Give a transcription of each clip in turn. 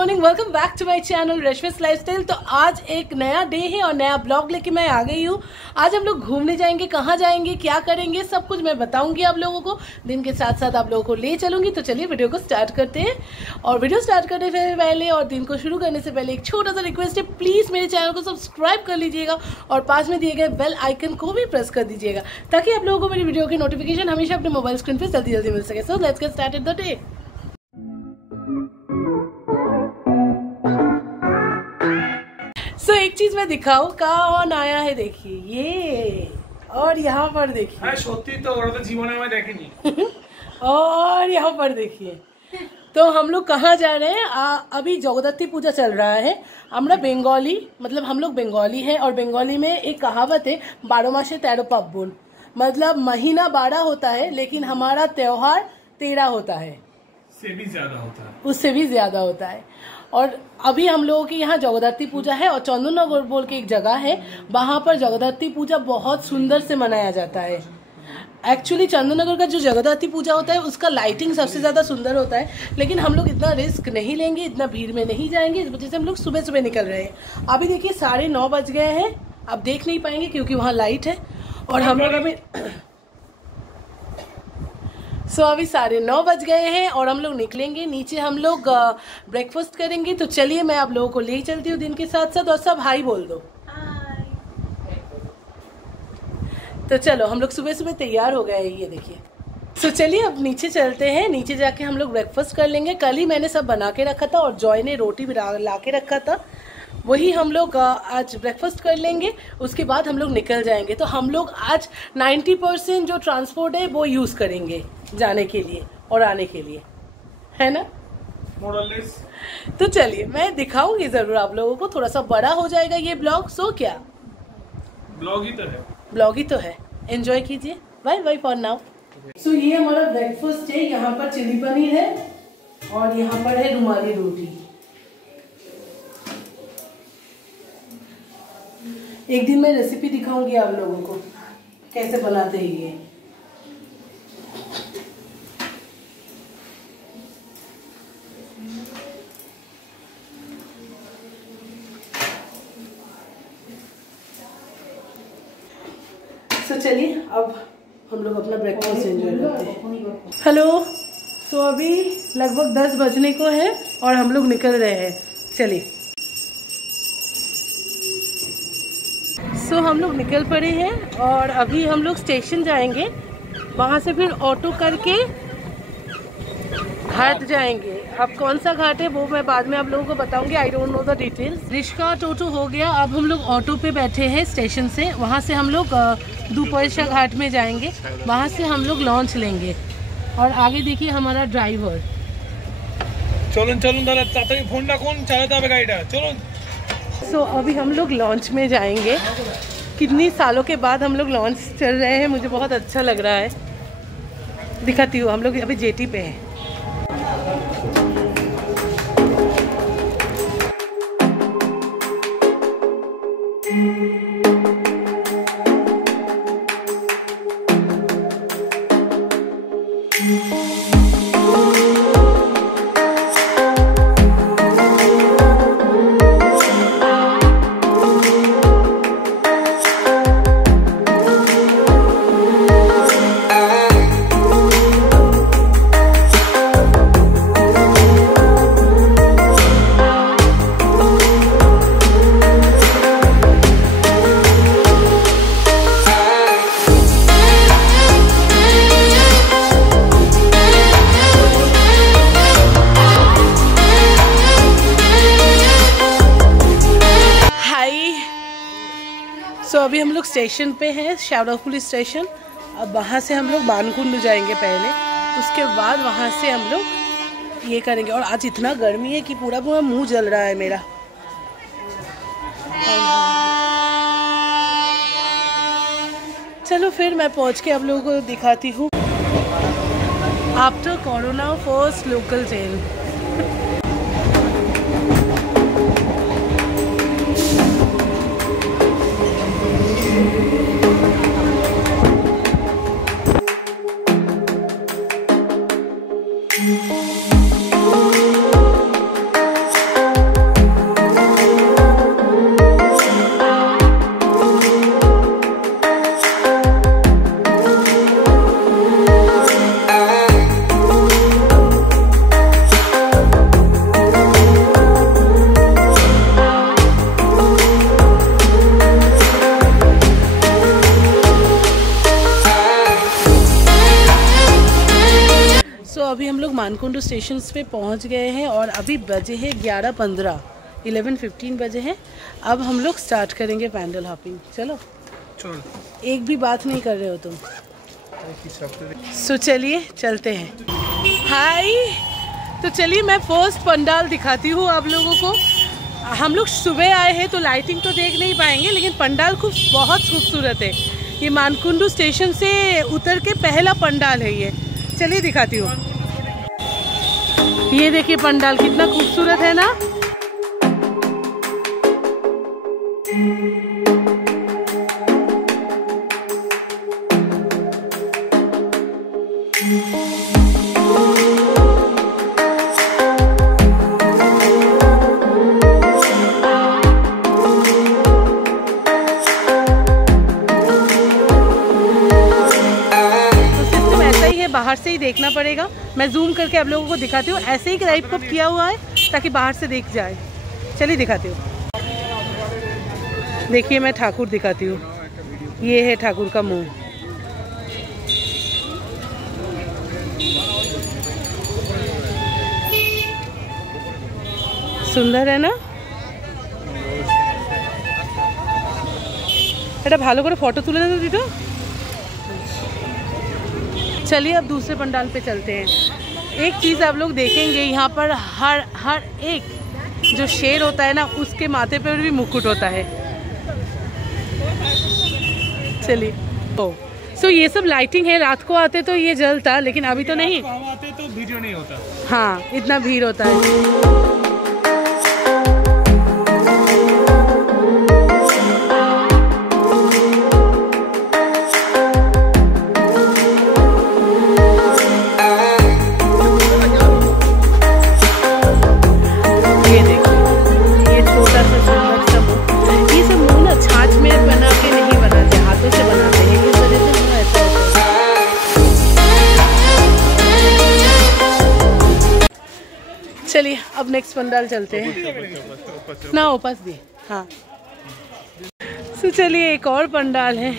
Morning, welcome back to my channel Rashmi's lifestyle. तो आज एक नया डे है और नया ब्लॉग लेके मैं आ गई हूँ। आज हम लोग घूमने जाएंगे, कहाँ जाएंगे, क्या करेंगे, सब कुछ मैं बताऊंगी आप लोगों को। दिन के साथ साथ आप लोगों को ले चलूंगी। तो चलिए वीडियो को स्टार्ट करते हैं। और वीडियो स्टार्ट करने से पहले और दिन को शुरू करने से पहले एक छोटा सा रिक्वेस्ट है, प्लीज मेरे चैनल को सब्सक्राइब कर लीजिएगा और पास में दिए गए बेल आइकन को भी प्रेस कर दीजिएगा ताकि आप लोगों को मेरी वीडियो की नोटिफिकेशन हमेशा अपने मोबाइल स्क्रीन पर जल्दी जल्दी मिल सके। So let's get started the day. एक चीज मैं दिखाऊं, कौन आया है देखिए ये, और यहाँ पर देखिए तो जीवन में देखे नहीं और यहाँ पर देखिए। तो हम लोग कहाँ जा रहे हैं? अभी जगद्धात्री पूजा चल रहा है। हमरा बंगाली, मतलब हम लोग बंगाली हैं और बंगाली में एक कहावत है, 12 मासे 13 पार्बण, मतलब महीना 12 होता है लेकिन हमारा त्योहार 13 होता है, से भी ज्यादा होता है, उससे भी ज्यादा होता है। और अभी हम लोगों के यहाँ जगद्धात्री पूजा है और चंदननगर बोल के एक जगह है, वहां पर जगद्धात्री पूजा बहुत सुंदर से मनाया जाता है। एक्चुअली चंदननगर का जो जगद्धात्री पूजा होता है उसका लाइटिंग सबसे ज्यादा सुंदर होता है, लेकिन हम लोग इतना रिस्क नहीं लेंगे, इतना भीड़ में नहीं जाएंगे, इस वजह से हम लोग सुबह सुबह निकल रहे हैं। अभी देखिए 9:30 बज गए हैं, अब देख नहीं पाएंगे क्योंकि वहाँ लाइट है। और हम लोग अभी अभी 9:30 बज गए हैं और हम लोग निकलेंगे। नीचे हम लोग ब्रेकफास्ट करेंगे। तो चलिए मैं आप लोगों को ले चलती हूँ दिन के साथ साथ। और सब हाई बोल दो। तो चलो हम लोग सुबह सुबह तैयार हो गए, ये देखिए। तो चलिए अब नीचे चलते हैं। नीचे जाके हम लोग ब्रेकफास्ट कर लेंगे। कल ही मैंने सब बना के रखा था और जॉय ने रोटी भी ला के रखा था, वही हम लोग आज ब्रेकफास्ट कर लेंगे। उसके बाद हम लोग निकल जाएंगे। तो हम लोग आज 90% जो ट्रांसपोर्ट है वो यूज करेंगे जाने के लिए और आने के लिए, है ना? तो चलिए मैं दिखाऊंगी जरूर आप लोगों को। थोड़ा सा बड़ा हो जाएगा ये ब्लॉग, सो क्या ब्लॉग ही तो है, ब्लॉग ही तो है। एंजॉय कीजिए। Bye bye for now. So ये हमारा ब्रेकफास्ट है। यहाँ पर चिली पनीर है और यहाँ पर है रुमाली रोटी। एक दिन मैं रेसिपी दिखाऊंगी आप लोगों को कैसे बनाते हैं ये। तो चलिए अब हम लोग अपना ब्रेकफास्ट एंजॉय करते हैं। हेलो। सो अभी लगभग 10 बजने को है और हम लोग निकल रहे हैं। चलिए। हम लोग निकल पड़े हैं और अभी हम लोग स्टेशन जाएंगे, वहां से फिर ऑटो करके घाट जाएंगे। अब कौन सा घाट है वो मैं बाद में आप लोगों को बताऊंगी। I don't know the details. Rickshaw toto हो गया, अब हम लोग ऑटो पे बैठे हैं स्टेशन से। वहां से हम लोग दोपहर घाट में जाएंगे, वहां से हम लोग लॉन्च लेंगे। और आगे देखिए हमारा ड्राइवर। चलो फोन ना कौन चलाता गाड़ी, चलो। सो अभी हम लोग लॉन्च में जाएंगे। कितनी सालों के बाद हम लोग लॉन्च चल रहे हैं, मुझे बहुत अच्छा लग रहा है। दिखाती हूँ। हम लोग अभी जेटी पे हैं। अभी हम लोग स्टेशन पे हैं, शावड़ाफुली स्टेशन। अब वहाँ से हम लोग मानकुंड जाएंगे पहले, उसके बाद वहाँ से हम लोग ये करेंगे। और आज इतना गर्मी है कि पूरा पूरा मुंह जल रहा है मेरा। चलो फिर मैं पहुँच के आप लोगों को दिखाती हूँ। After corona first local train. अभी हम लोग मानकुंडू स्टेशन पे पहुंच गए हैं और अभी बजे हैं 11:15, 11:15 बजे हैं। अब हम लोग स्टार्ट करेंगे पैंडल हॉपिंग। चलो एक भी बात नहीं कर रहे हो तुम। सो चलिए चलते हैं। हाय, तो चलिए मैं फर्स्ट पंडाल दिखाती हूँ आप लोगों को। हम लोग सुबह आए हैं तो लाइटिंग तो देख नहीं पाएंगे, लेकिन पंडाल बहुत खूबसूरत है। ये मानकुंडू स्टेशन से उतर के पहला पंडाल है ये। चलिए दिखाती हूँ। ये देखिए पंडाल कितना खूबसूरत है ना। बाहर से ही देखना पड़ेगा। मैं जूम करके आप लोगों को दिखाती हूँ। ऐसे ही टाइप को किया हुआ है ताकि बाहर से दिख जाए। चलिए दिखाती हूँ। देखिए मैं ठाकुर दिखाती हूँ। ये है ठाकुर का मुंह। सुंदर है ना। এটা ভালো করে ফটো তুলে দে দিটো। चलिए अब दूसरे पंडाल पे चलते हैं। एक चीज़ आप लोग देखेंगे यहाँ पर हर एक जो शेर होता है ना, उसके माथे पर भी मुकुट होता है। चलिए सो ये सब लाइटिंग है। रात को आते तो ये जलता, लेकिन अभी तो नहीं। आते तो वीडियो नहीं होता। हाँ, इतना भीड़ होता है। चलिए अब नेक्स्ट पंडाल चलते हैं ना। उपास दी। हाँ, तो चलिए एक और पंडाल है।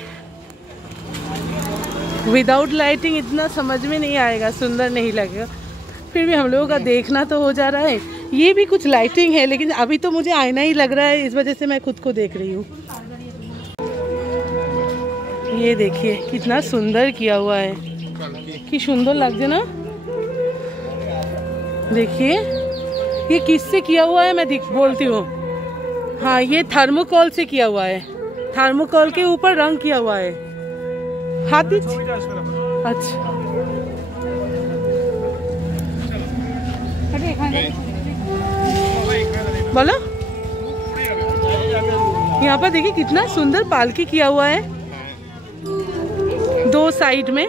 विदाउट लाइटिंग इतना समझ में नहीं आएगा, सुंदर नहीं लगेगा। फिर भी हम लोगों का देखना तो हो जा रहा है। ये भी कुछ लाइटिंग है, लेकिन अभी तो मुझे आईना ही लग रहा है, इस वजह से मैं खुद को देख रही हूँ। ये देखिए कितना सुंदर किया हुआ है। कि सुंदर लग जाए ना। देखिए ये किससे किया हुआ है मैं बोलती हूँ। हाँ, ये थर्मोकोल से किया हुआ है। थर्मोकोल के ऊपर रंग किया हुआ है। हाथी। अच्छा, बोलो। यहाँ पर देखिए कितना सुंदर पालकी किया हुआ है, 2 साइड में।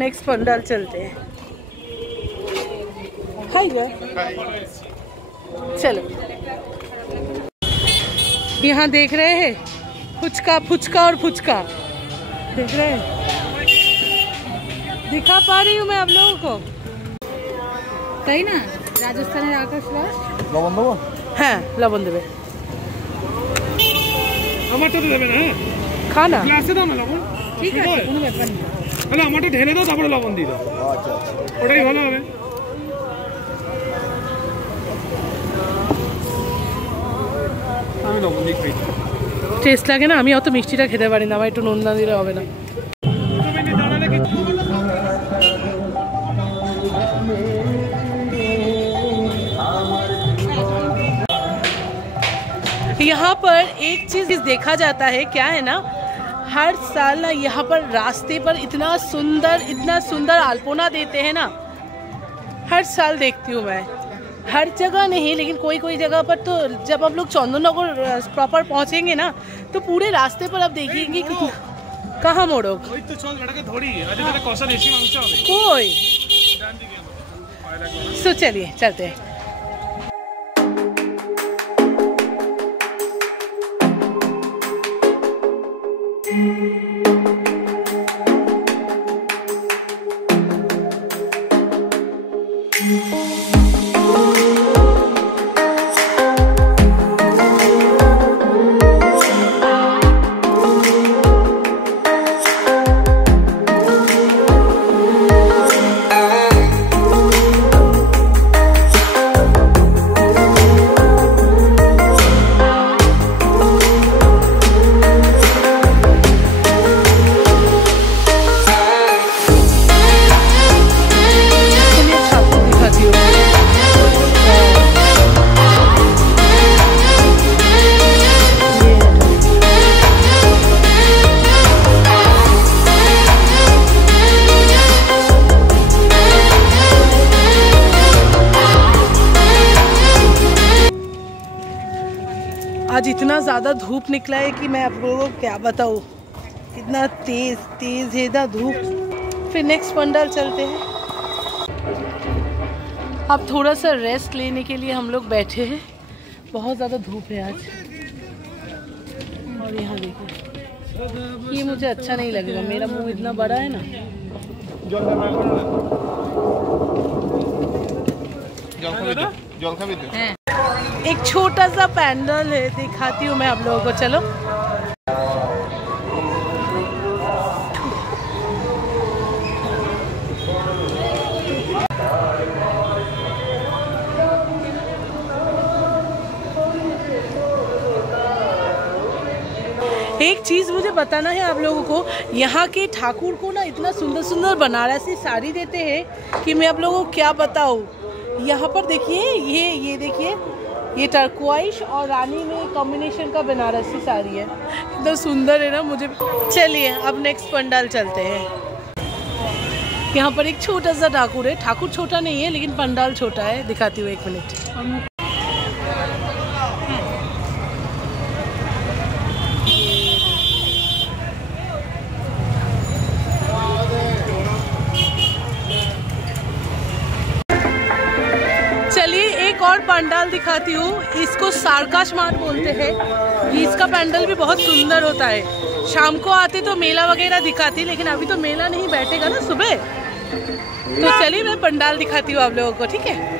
नेक्स्ट पंडाल चलते हैं। हाय चलो, यहाँ देख रहे हैं फुचका फुचका और फुचका देख रहे हैं। दिखा पा रही हूँ मैं आप लोगों को। তাই না রাজস্থানের আকাশ রাজ লবণ দেবো। হ্যাঁ লবণ দেবে। আমারটা তো দেবে না। খানা গ্লাসে দাও না লবণ। ঠিক আছে কোনো ব্যাপার না। তাহলে আমারটা ঢেলে দাও তারপরে লবণ দিয়ে দাও। আচ্ছা আচ্ছা ওটাই ভালো হবে। আমি লবণ দিয়ে খাই। টেস্ট লাগে না। আমি অত মিষ্টিটা খেতে পারি না, আমার একটু নুন না দিলে হবে না। यहाँ पर एक चीज़ देखा जाता है, क्या है ना, हर साल ना यहाँ पर रास्ते पर इतना सुंदर अल्पोना देते हैं ना, हर साल देखती हूँ मैं। हर जगह नहीं, लेकिन कोई जगह पर तो जब हम लोग चंदननगर प्रॉपर पहुँचेंगे ना तो पूरे रास्ते पर आप देखेंगे कि कहाँ मोड़ो कोई। सो चलिए चलते हैं। आज इतना ज़्यादा धूप निकला है कि मैं आप लोगों को क्या बताऊँ, कितना तेज है ना धूप। फिर नेक्स्ट पंडाल चलते हैं। अब थोड़ा सा रेस्ट लेने के लिए हम लोग बैठे हैं, बहुत ज़्यादा धूप है आज। और यहाँ देखिए, ये मुझे अच्छा नहीं लगेगा, मेरा मुंह इतना बड़ा है ना। एक छोटा सा पैंडल है, दिखाती हूँ मैं आप लोगों को, चलो। एक चीज़ मुझे बताना है आप लोगों को, यहाँ के ठाकुर को ना इतना सुंदर बनारसी साड़ी देते हैं कि मैं आप लोगों को क्या बताऊँ। यहाँ पर देखिए, ये देखिए, ये टर्क्वाइश और रानी में कॉम्बिनेशन का बनारसी साड़ी है, इतना सुंदर है ना मुझे। चलिए अब नेक्स्ट पंडाल चलते हैं। यहाँ पर एक छोटा सा ठाकुर है, ठाकुर छोटा नहीं है लेकिन पंडाल छोटा है, दिखाती हूँ, एक मिनट। एक और पंडाल दिखाती हूँ, इसको सारकाश मार्ट बोलते हैं। ये इसका पंडाल भी बहुत सुंदर होता है। शाम को आते तो मेला वगैरह दिखाती, लेकिन अभी तो मेला नहीं बैठेगा ना सुबह। तो चलिए मैं पंडाल दिखाती हूँ आप लोगों को, ठीक है।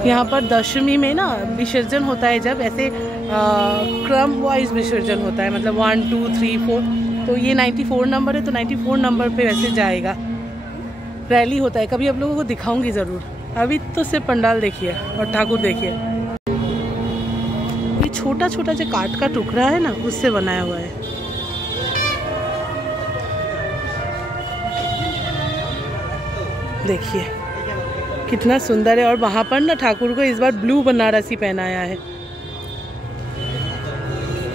यहाँ पर दशमी में ना विसर्जन होता है, जब ऐसे क्रम वाइज विसर्जन होता है, मतलब 1 2 3 4। तो ये 94 नंबर है, तो 94 नंबर पे वैसे जाएगा। रैली होता है, कभी आप लोगों को दिखाऊंगी ज़रूर। अभी तो सिर्फ पंडाल देखिए और ठाकुर देखिए। ये छोटा छोटा जो काठ का टुकड़ा है ना, उससे बनाया हुआ है। देखिए कितना सुंदर है। और वहाँ पर ना ठाकुर को इस बार ब्लू बनारसी पहनाया है।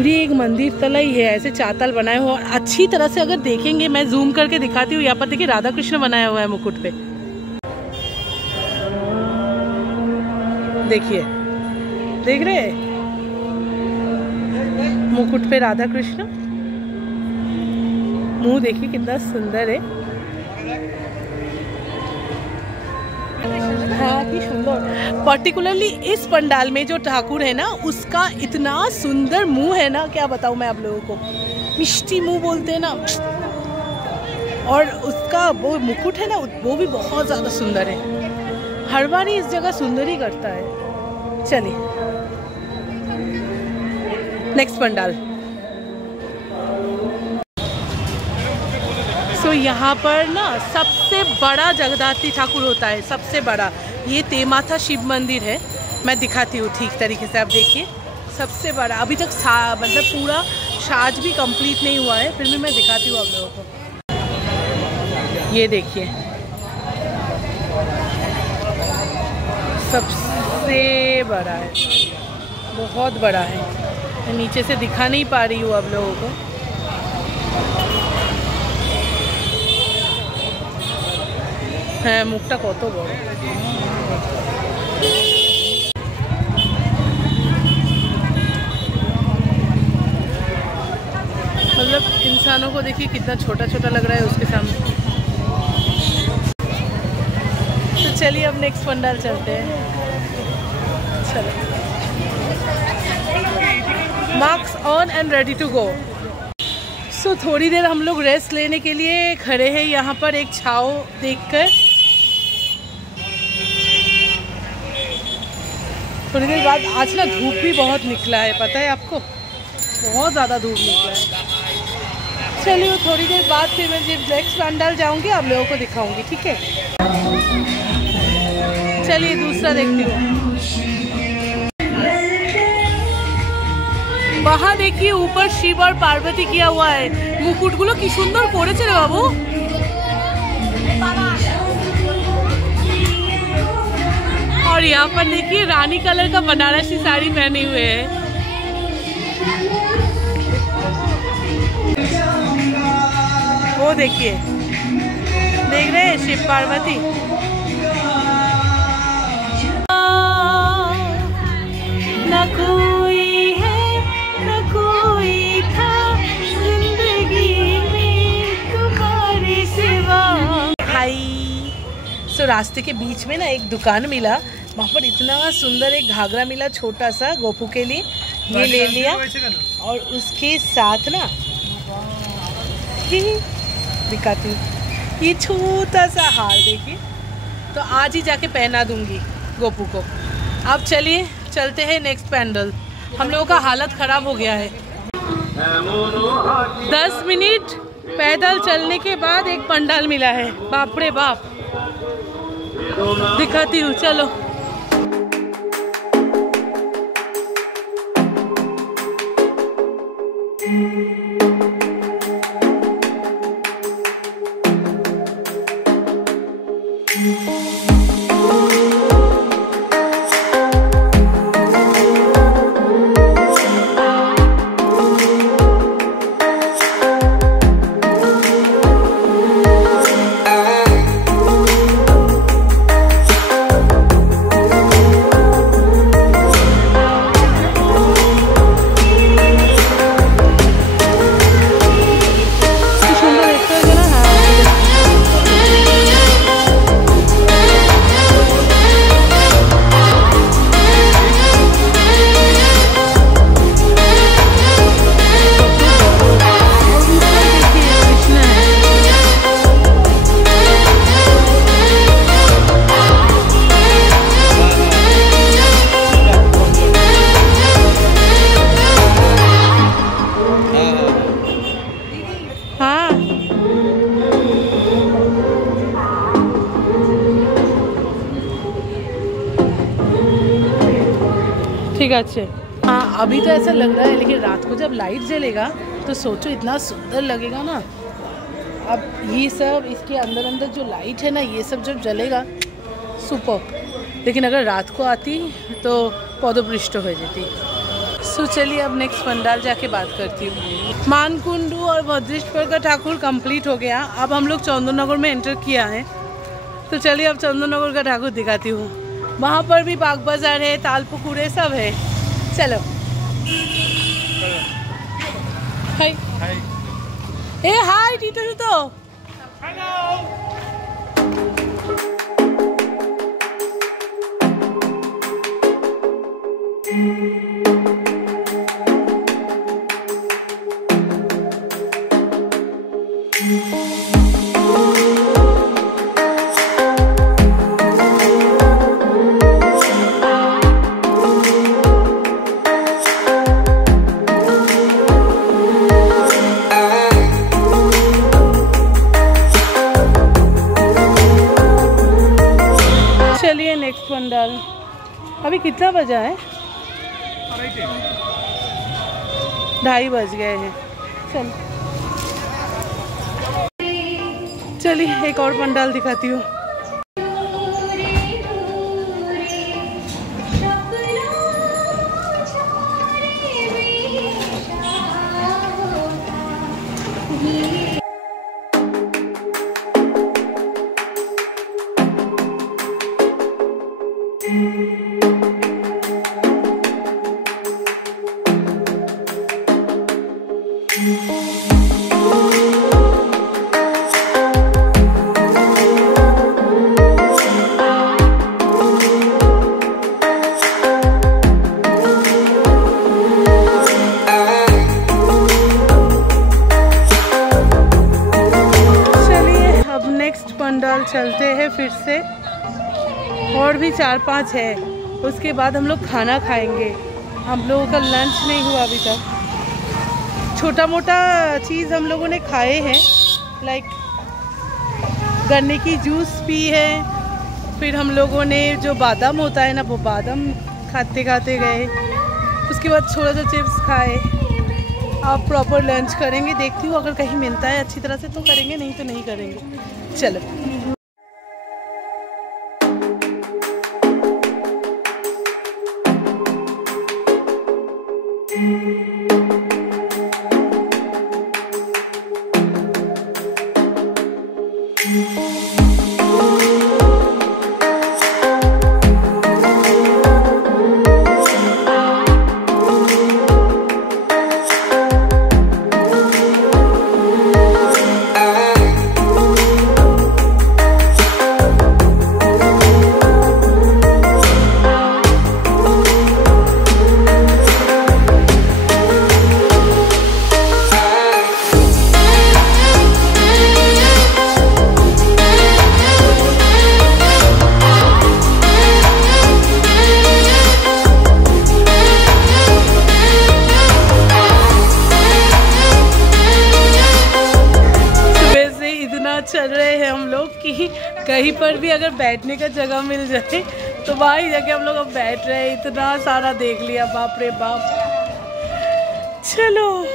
ये एक मंदिर तला ही है, ऐसे चातल बनाए हुए। और अच्छी तरह से अगर देखेंगे, मैं जूम करके दिखाती हूँ। यहाँ पर देखिए राधा कृष्ण बनाया हुआ है मुकुट पे, देखिए, देख रहे हैं मुकुट पे राधा कृष्ण। मुंह देखिए कितना सुंदर है। हाँ की सुंदर। पर्टिकुलरली इस पंडाल में जो ठाकुर है ना, उसका इतना सुंदर मुंह है ना, क्या बताऊँ मैं आप लोगों को। मिष्टी मुंह बोलते हैं ना, और उसका वो मुकुट है ना, वो भी बहुत ज़्यादा सुंदर है। हर बार ही इस जगह सुंदर ही करता है। चलिए नेक्स्ट पंडाल। तो यहाँ पर ना सबसे बड़ा जगद्धात्री ठाकुर होता है, सबसे बड़ा। ये तेमाथा शिव मंदिर है, मैं दिखाती हूँ ठीक तरीके से, आप देखिए। सबसे बड़ा, अभी तक मतलब पूरा साज भी कंप्लीट नहीं हुआ है, फिर भी मैं दिखाती हूँ आप लोगों को। ये देखिए सबसे बड़ा है, बहुत बड़ा है। मैं नीचे से दिखा नहीं पा रही हूँ आप लोगों को। হ্যাঁ মুখটা কত বড়। मतलब इंसानों को देखिए कितना छोटा छोटा लग रहा है उसके सामने। तो चलिए अब नेक्स्ट पंडाल चलते हैं। चलो marks on and ready to go. So थोड़ी देर हम लोग रेस्ट लेने के लिए खड़े हैं यहाँ पर एक छाव देखकर। थोड़ी देर बाद आज ना धूप भी बहुत निकला है, पता है आपको, बहुत ज़्यादा धूप निकला है। चलिए थोड़ी देर बाद फिर मैं जब नेक्स्ट पंडाल जाऊंगी आप लोगों को दिखाऊंगी, ठीक है। चलिए दूसरा देखती हूँ। वहाँ देखिए ऊपर शिव और पार्वती किया हुआ है। मुकुटगुलो की सुंदर करेছে रे बाबू। और यहाँ पर देखिए रानी कलर का बनारसी साड़ी पहने हुए है। वो देखिए, देख रहे हैं शिव पार्वती। न कोई है न कोई था जिंदगी में तुम्हारे सिवा। हाय। सो रास्ते के बीच में ना एक दुकान मिला, वहाँ पर इतना सुंदर एक घाघरा मिला छोटा सा गोपू के लिए, ये ले लिया। और उसके साथ ना दिखाती हूँ ये छोटा सा हार, देखिए। तो आज ही जाके पहना दूंगी गोपू को। अब चलिए चलते हैं नेक्स्ट पंडाल। हम लोगों का हालत ख़राब हो गया है। 10 मिनट पैदल चलने के बाद एक पंडाल मिला है, बाप रे बाप। दिखाती हूँ, चलो। ठीक है। हाँ अभी तो ऐसा लग रहा है, लेकिन रात को जब लाइट जलेगा तो सोचो इतना सुंदर लगेगा ना। अब ये सब इसके अंदर अंदर जो लाइट है ना, ये सब जब जलेगा सुपर। लेकिन अगर रात को आती तो पौधपृष्ठ हो जाती। सो चलिए अब नेक्स्ट पंडाल जाके बात करती हूँ। मानकुंडू और भद्रेश्वर का ठाकुर कंप्लीट हो गया। अब हम लोग चंदननगर में एंटर किया है, तो चलिए अब चंदननगर का ठाकुर दिखाती हूँ। वहाँ पर भी बाग बाजार है, तालपुकुरे सब है। चलो हाय हाय। ए हाय टीटू तो हेलो। चलिए नेक्स्ट पंडाल। अभी कितना बजा है? 2:30 बज गए हैं। चलिए एक और पंडाल दिखाती हूँ। पंडाल चलते हैं फिर से, और भी 4-5 है। उसके बाद हम लोग खाना खाएंगे। हम लोगों का लंच नहीं हुआ अभी तक। छोटा मोटा चीज़ हम लोगों ने खाए हैं, लाइक गन्ने की जूस पी है, फिर हम लोगों ने जो बादाम होता है ना वो बादाम खाते खाते गए। उसके बाद थोड़ा सा चिप्स खाए। आप प्रॉपर लंच करेंगे, देखती हूँ अगर कहीं मिलता है अच्छी तरह से तो करेंगे, नहीं तो नहीं करेंगे। चलो चल रहे हैं हम लोग कि कहीं पर भी अगर बैठने का जगह मिल जाए तो वहाँ ही जाके हम लोग अब बैठ रहे हैं। इतना सारा देख लिया, बाप रे बाप। चलो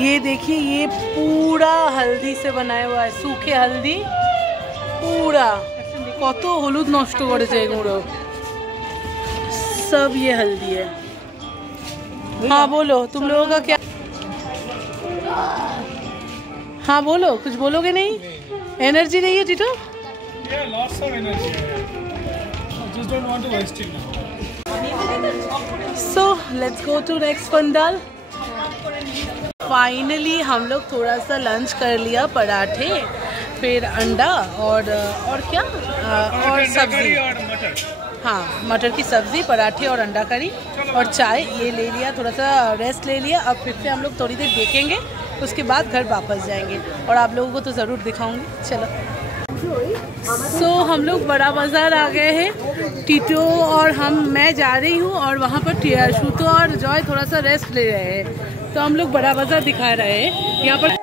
ये देखिए, ये पूरा हल्दी से बनाया हुआ है, सूखे हल्दी पूरा। कत हलुद नष्ट करेছে এগুলো सब, ये हल्दी है। हाँ बोलो, तुम लोगों का क्या? हाँ बोलो, कुछ बोलोगे नहीं? एनर्जी नहीं है टीटो? Yeah, lots of energy. I just don't want to waste it now. So let's go to next pandal. Finally हम लोग थोड़ा सा लंच कर लिया, पराठे, फिर अंडा और क्या और सब्जी और मटर। हाँ, मटर की सब्जी, पराठे और अंडा करी और चाय, ये ले लिया। थोड़ा सा रेस्ट ले लिया। अब फिर से हम लोग थोड़ी देर देखेंगे, उसके बाद घर वापस जाएंगे और आप लोगों को तो ज़रूर दिखाऊंगी। चलो सो हम लोग बड़ा बाज़ार आ गए हैं। टीटो और मैं जा रही हूँ और वहाँ पर शूतो और जॉय थोड़ा सा रेस्ट ले रहे हैं, तो हम लोग बड़ा बाज़ार दिखा रहे हैं यहाँ पर।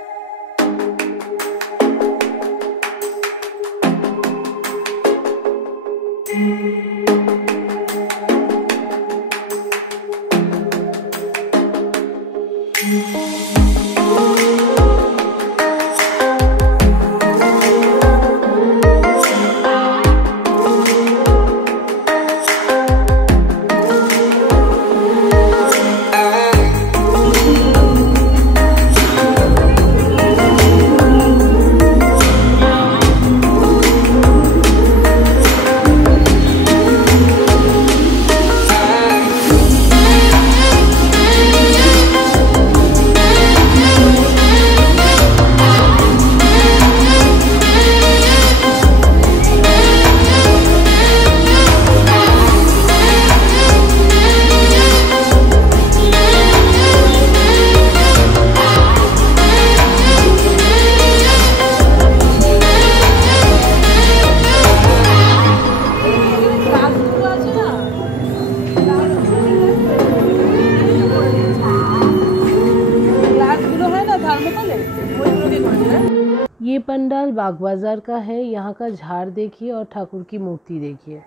पंडाल बाग बाजार का है। यहाँ का झाड़ देखिए और ठाकुर की मूर्ति देखिए।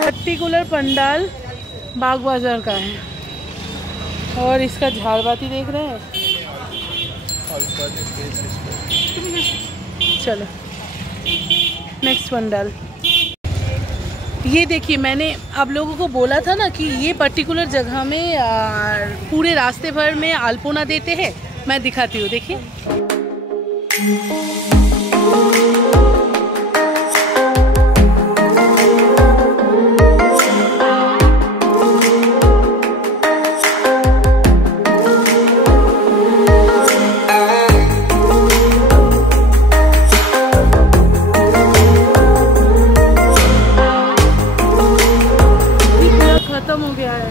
पर्टिकुलर पंडाल बाग बाजार का है और इसका झाड़बाती देख रहे हैं। चलो नेक्स्ट पंडाल। ये देखिए, मैंने आप लोगों को बोला था ना कि ये पर्टिकुलर जगह में पूरे रास्ते भर में अल्पोना देते हैं। मैं दिखाती हूँ, देखिए। खत्म हो गया है।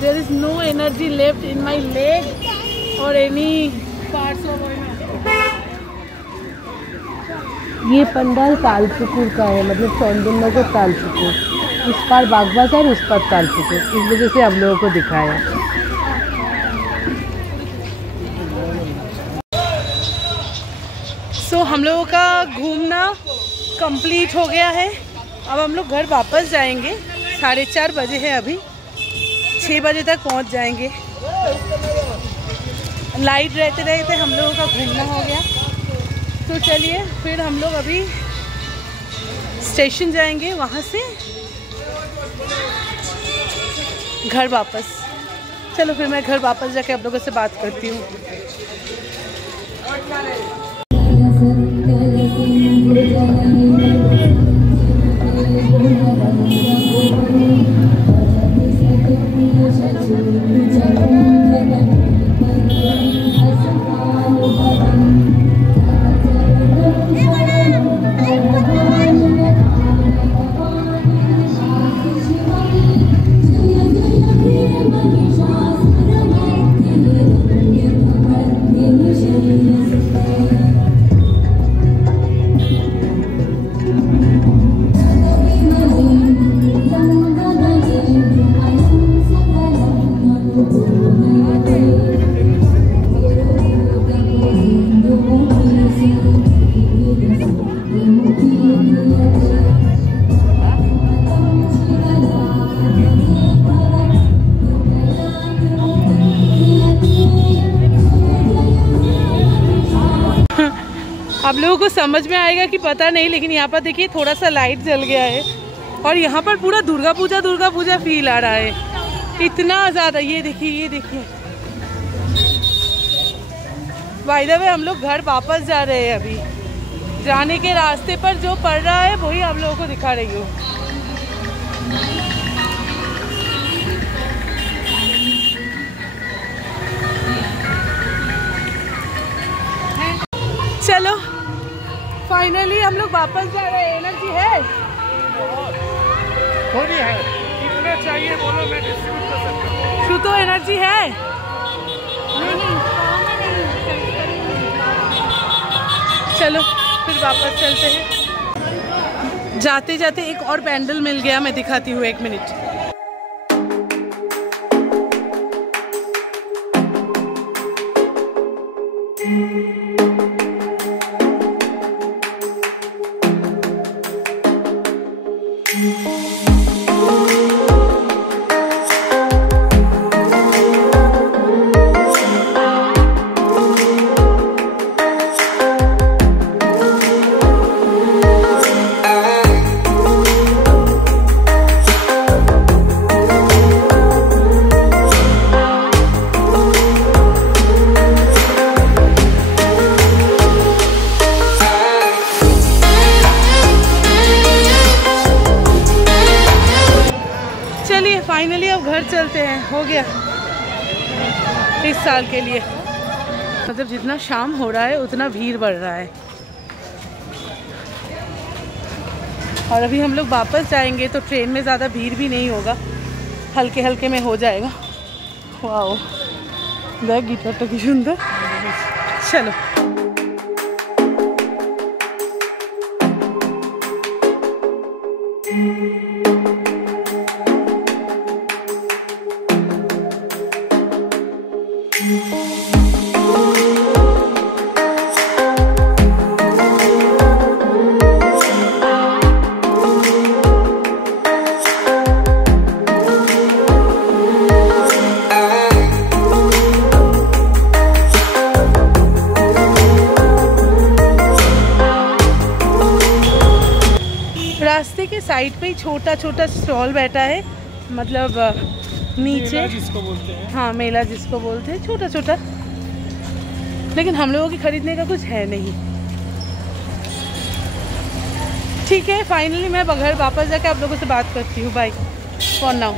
There is no energy left in my leg और एनी पार्ट्स ऑफ माई। ये पंडाल तालपुकुर का है, मतलब चौंदननगर तालपुकुर। इस पार बाग बाजार, उस पार तालपुकुर। इस वजह से आप लोगों को दिखाया। सो हम लोगों का घूमना कंप्लीट हो गया है। अब हम लोग घर वापस जाएंगे। 4:30 बजे है अभी। 6 बजे तक पहुंच जाएंगे। लाइट रहते रहते हम लोगों का घूमना हो गया। तो चलिए फिर हम लोग अभी स्टेशन जाएंगे, वहाँ से घर वापस। चलो फिर मैं घर वापस जाके आप लोगों से बात करती हूँ। आप लोगों को समझ में आएगा कि पता नहीं, लेकिन यहाँ पर देखिए थोड़ा सा लाइट जल गया है और यहाँ पर पूरा दुर्गा पूजा फील आ रहा है। इतना ज़्यादा। ये देखिए, ये देखिए। बाय द वे हम लोग घर वापस जा रहे हैं। अभी जाने के रास्ते पर जो पड़ रहा है वही आप लोगों को दिखा रही हूँ। चलो फाइनली हम लोग वापस जा रहे हैं। एनर्जी है? थोड़ी है। कितना चाहिए बोलो, मैं डिस्ट्रीब्यूट कर सकता हूँ। शुरू तो एनर्जी है? चलो फिर वापस चलते हैं। जाते जाते एक और पैंडल मिल गया, मैं दिखाती हूँ, 1 मिनट। फाइनली अब घर चलते हैं। हो गया इस साल के लिए। मतलब जितना शाम हो रहा है उतना भीड़ बढ़ रहा है। और अभी हम लोग वापस जाएंगे तो ट्रेन में ज़्यादा भीड़ भी नहीं होगा। हल्के हल्के में हो जाएगा। वाओ देख गिटारটা কি সুন্দর। चलो रास्ते के साइड पे ही छोटा छोटा स्टॉल बैठा है, मतलब नीचे जिसको बोलते हैं। हाँ मेला जिसको बोलते हैं, छोटा छोटा, लेकिन हम लोगों की खरीदने का कुछ है नहीं। ठीक है फाइनली मैं घर वापस जाके आप लोगों से बात करती हूँ। Bye for now.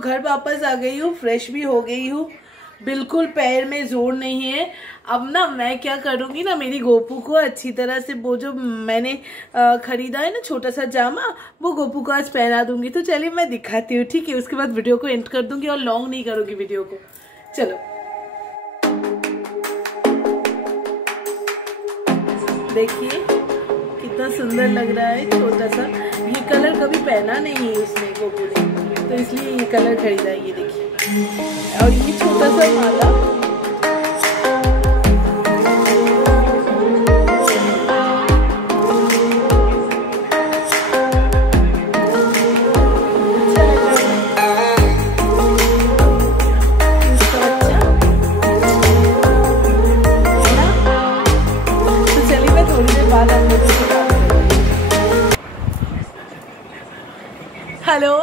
घर वापस आ गई हूँ, फ्रेश भी हो गई हूँ, बिल्कुल पैर में जोर नहीं है। अब ना मैं क्या करूँगी ना, मेरी गोपू को अच्छी तरह से वो जो मैंने खरीदा है ना छोटा सा जामा, वो गोपू को आज पहना दूंगी। तो चलिए मैं दिखाती हूँ, ठीक है? उसके बाद वीडियो को एंड कर दूंगी और लॉन्ग नहीं करूँगी वीडियो को। चलो देखिए कितना सुंदर लग रहा है, छोटा सा। ये कलर कभी पहना नहीं है उसने, गोपू ने, तो इसलिए ये कलर खरीदा है। ये देखिए, और ये छोटा सा माला, तो चलिए मैं थोड़ी देर बाद आप लोगों से बात करूँगी। हेलो,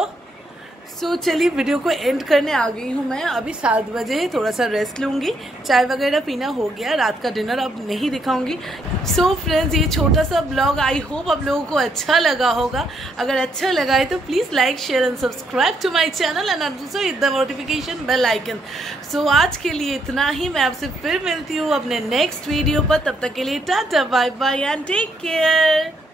सो चलिए वीडियो को एंड करने आ गई हूँ मैं। अभी 7 बजे है, थोड़ा सा रेस्ट लूँगी, चाय वगैरह पीना हो गया, रात का डिनर अब नहीं दिखाऊंगी। सो फ्रेंड्स, ये छोटा सा ब्लॉग आई होप आप लोगों को अच्छा लगा होगा। अगर अच्छा लगा है तो please like share and subscribe to my channel and also hit the notification bell icon. So आज के लिए इतना ही, मैं आपसे फिर मिलती हूँ अपने नेक्स्ट वीडियो पर। तब तक के लिए tata bye bye and take care.